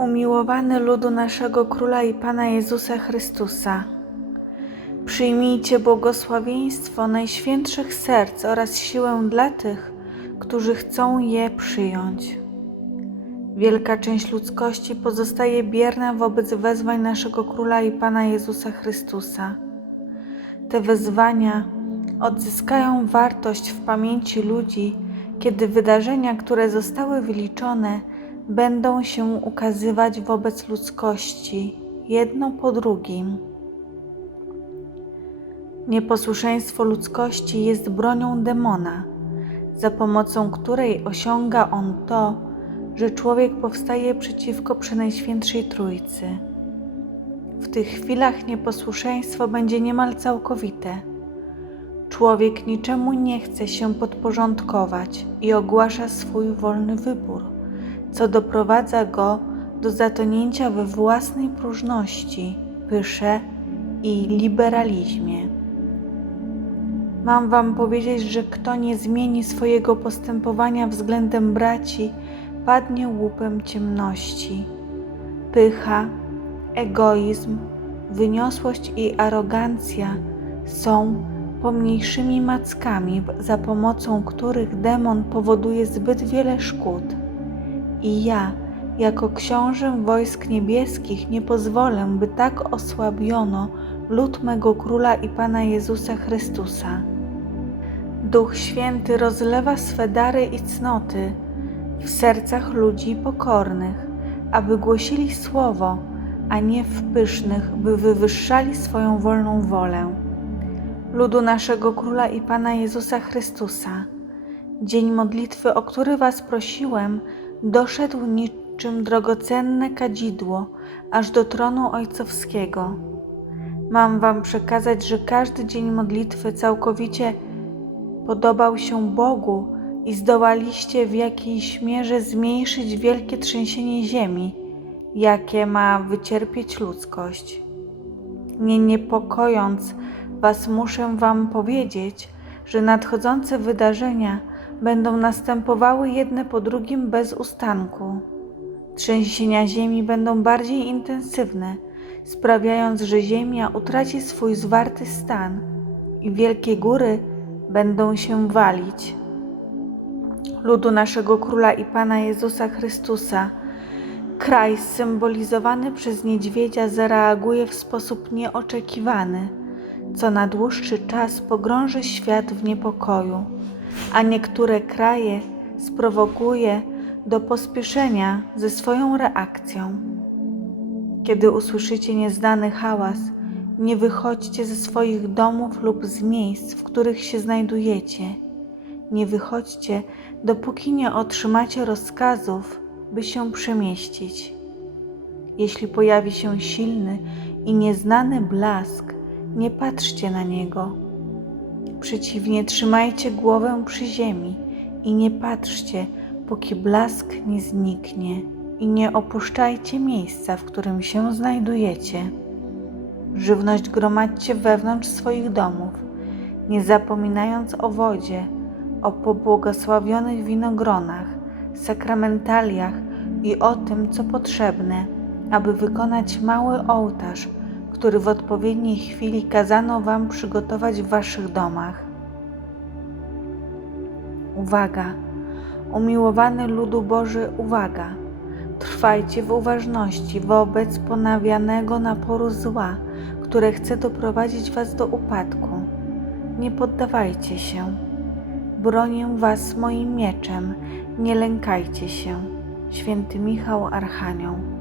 Umiłowany ludu naszego Króla i Pana Jezusa Chrystusa, przyjmijcie błogosławieństwo Najświętszych Serc oraz siłę dla tych, którzy chcą je przyjąć. Wielka część ludzkości pozostaje bierna wobec wezwań naszego Króla i Pana Jezusa Chrystusa. Te wezwania odzyskają wartość w pamięci ludzi, kiedy wydarzenia, które zostały wyliczone, będą się ukazywać wobec ludzkości, jedno po drugim. Nieposłuszeństwo ludzkości jest bronią demona, za pomocą której osiąga on to, że człowiek powstaje przeciwko Przenajświętszej Trójcy. W tych chwilach nieposłuszeństwo będzie niemal całkowite. Człowiek niczemu nie chce się podporządkować i ogłasza swój wolny wybór, co doprowadza go do zatonięcia we własnej próżności, pysze i liberalizmie. Mam wam powiedzieć, że kto nie zmieni swojego postępowania względem braci, padnie łupem ciemności. Pycha, egoizm, wyniosłość i arogancja są pomniejszymi mackami, za pomocą których demon powoduje zbyt wiele szkód. I ja, jako książę wojsk niebieskich, nie pozwolę, by tak osłabiono lud mego Króla i Pana Jezusa Chrystusa. Duch Święty rozlewa swe dary i cnoty w sercach ludzi pokornych, aby głosili Słowo, a nie w pysznych, by wywyższali swoją wolną wolę. Ludu naszego Króla i Pana Jezusa Chrystusa, dzień modlitwy, o który Was prosiłem, doszedł niczym drogocenne kadzidło, aż do tronu Ojcowskiego. Mam Wam przekazać, że każdy dzień modlitwy całkowicie podobał się Bogu i zdołaliście w jakiejś mierze zmniejszyć wielkie trzęsienie ziemi, jakie ma wycierpieć ludzkość. Nie niepokojąc Was, muszę Wam powiedzieć, że nadchodzące wydarzenia będą następowały jedne po drugim bez ustanku. Trzęsienia ziemi będą bardziej intensywne, sprawiając, że ziemia utraci swój zwarty stan i wielkie góry będą się walić. Ludu naszego Króla i Pana Jezusa Chrystusa, kraj symbolizowany przez niedźwiedzia zareaguje w sposób nieoczekiwany, co na dłuższy czas pogrąży świat w niepokoju, a niektóre kraje sprowokuje do pospieszenia ze swoją reakcją. Kiedy usłyszycie nieznany hałas, nie wychodźcie ze swoich domów lub z miejsc, w których się znajdujecie. Nie wychodźcie, dopóki nie otrzymacie rozkazów, by się przemieścić. Jeśli pojawi się silny i nieznany blask, nie patrzcie na niego. Przeciwnie, trzymajcie głowę przy ziemi i nie patrzcie, póki blask nie zniknie, i nie opuszczajcie miejsca, w którym się znajdujecie. Żywność gromadźcie wewnątrz swoich domów, nie zapominając o wodzie, o pobłogosławionych winogronach, sakramentaliach i o tym, co potrzebne, aby wykonać mały ołtarz, który w odpowiedniej chwili kazano Wam przygotować w Waszych domach. Uwaga, umiłowany ludu Boży, uwaga! Trwajcie w uważności wobec ponawianego naporu zła, które chce doprowadzić Was do upadku. Nie poddawajcie się. Bronię Was moim mieczem, nie lękajcie się. Święty Michał Archanioł.